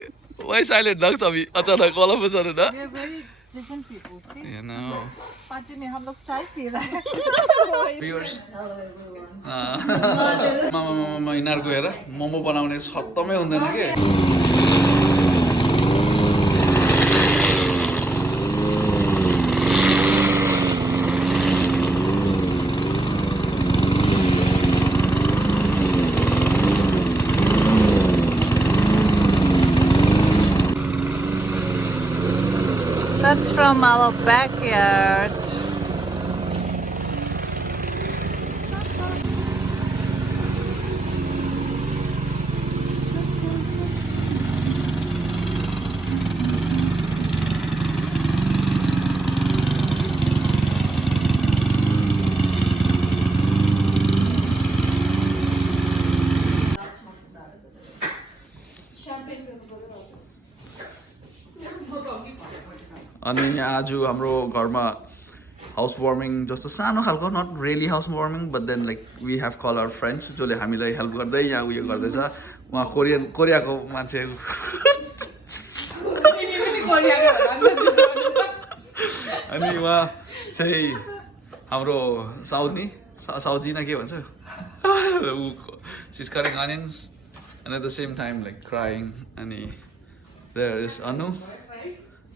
Why silent now, Sabi? अचानक all of a sudden, huh? We are very different people, see? You know. पाँच में हम लोग चाय पी रहे हैं. Viewers. मामा यिनीहरूको हेर मोमो बनाउने खत्तमै हुँदैन के. That's from our backyard. अनि आज हाम्रो घरमा हाउस वार्मिङ जस्तो सानो खालको not really house warming but then like we have call our friends जसले हामीलाई हेल्प गर्दै यहाँ उयो गर्दैछ उहाँ कोरियाको मान्छे अनि उहाँ चाहिँ हाम्रो साउजीना के भन्छ she's cutting onions and at the same time like crying अनि there is Anu.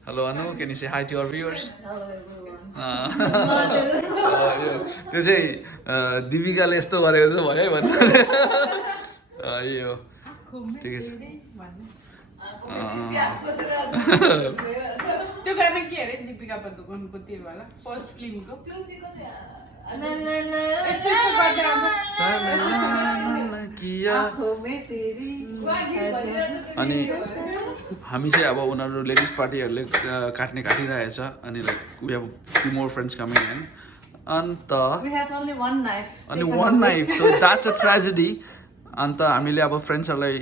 Hello Anu, can you say hi to our viewers? Hello everyone. त्यो चाहिँ दिपिकाले यस्तो गरेको छ भयो भन्नु यो ठिकै छ त्यो गाना के अरे दीपिका पादुकोनको त्यो वाला फर्स्ट फिल्मको त्यो चाहिँ कसै अनि हामी चाहिँ अब उनीहरू लेडिज पार्टीहरूले काटिरहेछ अनि like we have few more friends coming in अन्त We have only one knife. अनि one knife so that's a tragedy अन्त हामीले अब फ्रेन्ड्सहरूलाई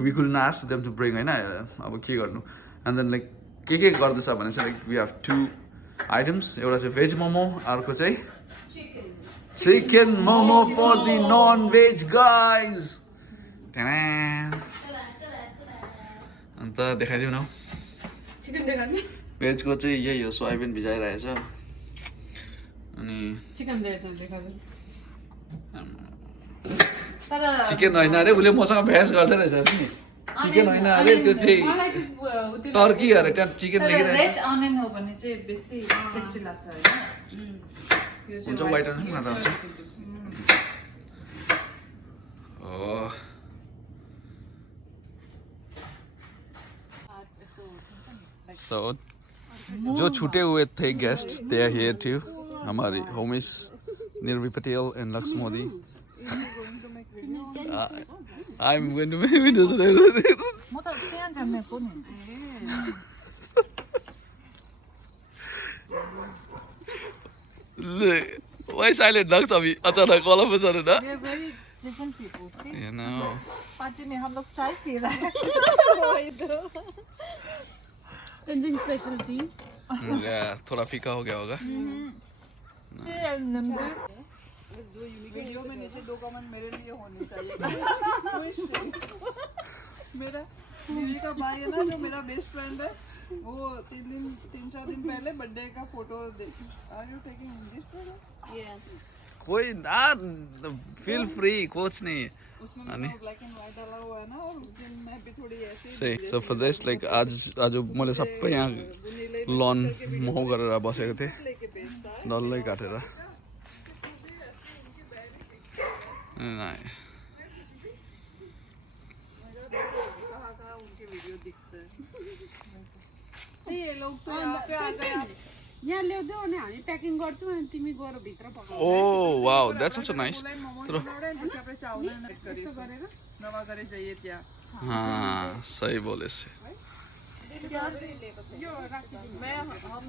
we could ask them to bring होइन अब के गर्नु एन्ड देन लाइक के गर्दैछ भने चाहिँ लाइक वी हेभ 2 आइटम्स एउटा चाहिँ भेज मोमो अर्को चाहिँ chicken momo for the non veg guys अन्त देखाइदिउँ न चिकन देखाउने भेजको चाहिँ यही हो सोयाबिन भिजाइरहेछ अनि चिकन देखाउने चिकन होइन अरे उसले मसँग बहस गर्दै रहेछ नि चिकन होइन अरे त्यो चाहिँ टर्की अरे त्यहाँ चिकन लेखिरहेछ रेड अनियन हो भने चाहिँ बेसी टेस्टी लाग्छ हैन हुन्छ वाइट अनियन मात्र हुन्छ सो जो छूटे हुए थे guest they are here to हमारी होमिस निर्वी पटेल एंड लक्ष्य Modi I'm going to make videos. म त त्यहाँ जन्मेको नि Why silent now, Sabi? अचानक all of a sudden, huh? We are very different people, see? You know. पाँच में हम लोग चाय पी रहे हैं. Anything special tea? Yeah, थोड़ा फीका हो गया होगा. वीडियो में नीचे 2 कमेंट मेरे लिए होने चाहिए मेरा दीदी का भाई है ना जो मेरा बेस्ट फ्रेंड है वो 3-4 दिन पहले बर्थडे का photo are you taking this photo कोई ना फील फ्री कुछ नहीं. उसमें ब्लैक एंड व्हाइट डाला हुआ है ना और उस दिन मैं भी थोड़ी ऐसे सही सो फर दिस लाइक आज मैले सबै यहाँ लन मोह गरेर बसेको थिएँ डल्लै काटेर नाइस कहाँ उनके वीडियो दिखते हैं ये लोग तो यहाँ पे आ गए यहाँ ल्याउँदै भने हामी प्याकिङ गर्छौँ अनि तिमी गएर भित्र पकाऊ oh wow that's also nice આપણે ચાવલ કરીશું નવા ઘરે જઈએ ત્યાં हाँ सही बोले से मैं हम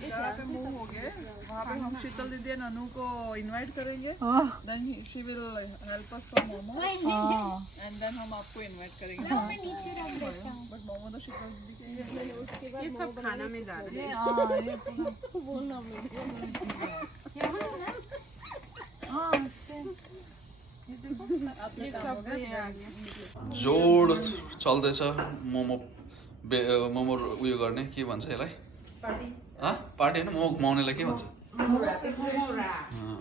जहाँ पे मूव हो गए वहाँ पे हम शीतल दीदी और अनु को इनवाइट करेंगे then she will help us for momo and then हम आपको इनवाइट करेंगे बट मोमो तो शीतल दीदी के ये सब खाना में जा रहे हैं हाँ ये सब तो ये आ गया जोड चल्दैछ मोमो मोमो उयो गर्ने के भन्छ यसलाई पार्टी होइन मोमो घुमाउनेलाई के भन्छ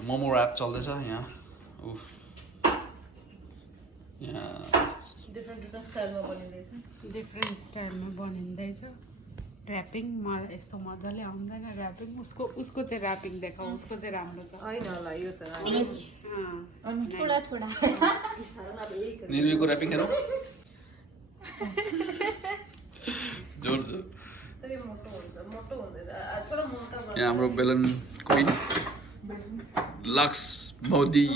मोमो ऱ्याप चल्दैछ यहाँ उफ यहाँ डिफ्रेन्ट स्टाइलमा बनिँदैछ ऱ्यापिङ मलाई यस्तो मजाले आउँदैन ऱ्यापिङ उसको चाहिँ ऱ्यापिङ देखाऊ उसको चाहिँ राम्रो छ निर्वीको ऱ्यापिङ हेरौँ जोड छ यहाँ हाम्रो बेलन क्विन लक्स मोदी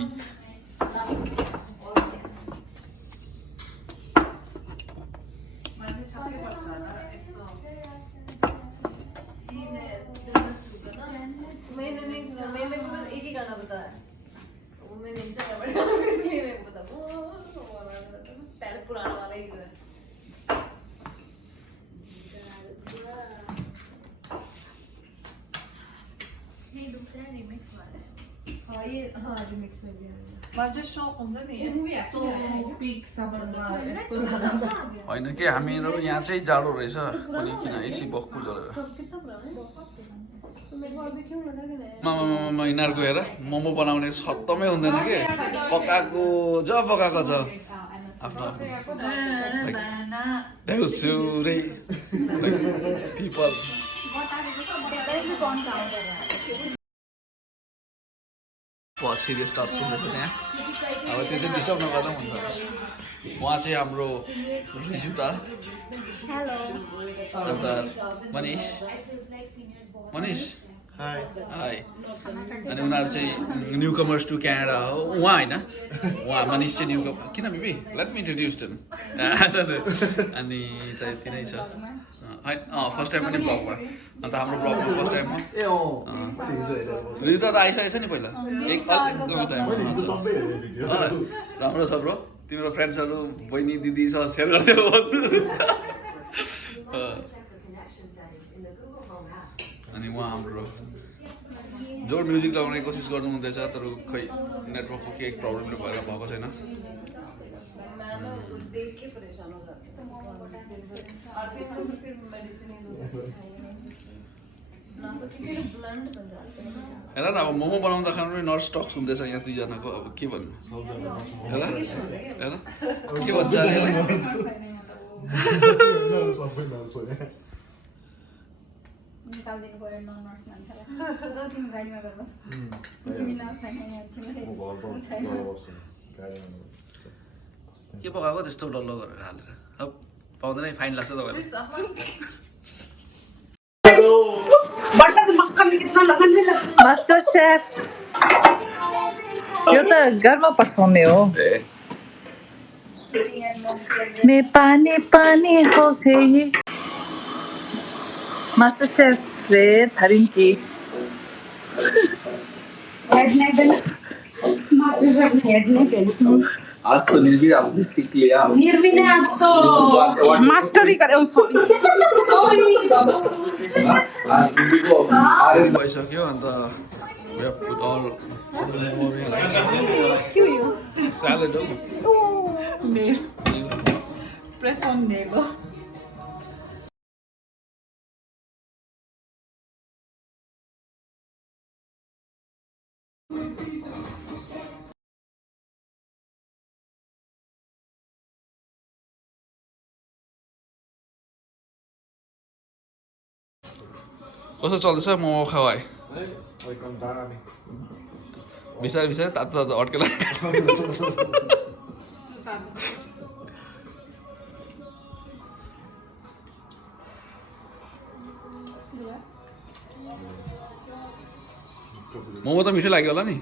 मैंने नहीं सुना मैं मेरे को बस एक ही गाना पता है वो मैंने इंस्टाग्राम पर डाला इसलिए मेरे को पता वो पहले पुराना वाला ही जो है नहीं दूसरा रिमिक्स वाला है हाँ रिमिक्स में भी है मान्छे सक हुन्छ नि यस्तो पिक समरमा यस्तो होइन के हामीहरू यहाँ चाहिँ जाडो रहेछ पनि किन एसी बक्कु जलेर कितना पुराना है तो मेरे को अभी क्यों लगा कि नया मामा यिनीहरूको हेर मोमो बनाउने खत्तमै हुँदैन के पकाएको पकाएको छ आफ्नो देउसुरे पिपल बहुत सिरियस टप सुन्दैछ त्यहाँ अब त्यो चाहिँ डिस्टर्ब नगर्दा पनि हुन्छ उहाँ चाहिँ हाम्रो रिजुता अन्त मनिष हाई अनि उनीहरू चाहिँ न्यू कमर्स टु क्यानाडा हो उहाँ होइन उहाँ मनिष चाहिँ न्यू कमर किन बिबी लेट मी इन्ट्रोड्युस देम अनि त यति नै छ फर्स्ट टाइम पनि ब्लगमा अन्त हाम्रो ब्लगमा फर्स्ट टाइममा रिजुता त आइसकेको छ नि पहिला एक टाइम राम्रो छ ब्रो तिम्रो फ्रेन्ड्सहरू बहिनी दिदी छ सेयर गरिदियो अनि उहाँ हाम्रो जोड म्युजिक लगाउने कोसिस गर्नु हुँदैछ तर खै नेटवर्कको केही प्रब्लमले भएर भएको छैन मैं ना देख के परेशान हो जाती हूँ और फिर मेडिसिन ही दो ना तो क्योंकि ब्लंड बन जाते हैं हेर न अब मोमो बनाउँदा खानु पनि नर्स टक्स हुँदैछ यहाँ दुईजनाको अब के भन्नु हेर हेर के भन्छ निकालिदिनु पऱ्यो नन नर्स मान्छेलाई जाऊ तिमी गाडीमा गर्नुहोस् तिमी नर्स छैन के पकाएको त्यस्तो डल्लो गरेर हालेर अब पाउँदैन फाइन लाग्छ तपाईँलाई मास्टर शेफ यो त घरमा पकाउने हो मैं पानी पानी हो गई मास्टर शेफ रे थरिन्ची आज तो निर्वी आपने सीख लिया निर्वी ने आज तो मास्टरी करे भइसक्यो अन्त we have put all क्यों यो salad हो प्रेस अन नेगो कस्तो चल्दैछ मोमो खावाई बिस्तारै बिस्तारै तातो तातो अड्केला मोमो त मिठो लाग्यो होला नि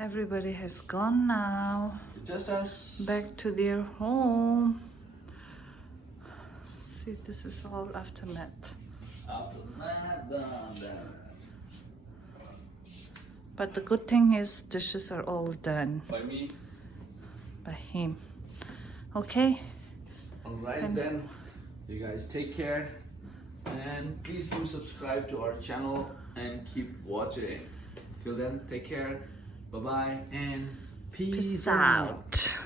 Everybody has gone now. Just us. Back to their home. See, this is all aftermath. After that, done. But the good thing is dishes are all done By me. by him. Okay? Alright then, you guys take care and please do subscribe to our channel and keep watching. Till then, take care, bye bye, and peace Peace out.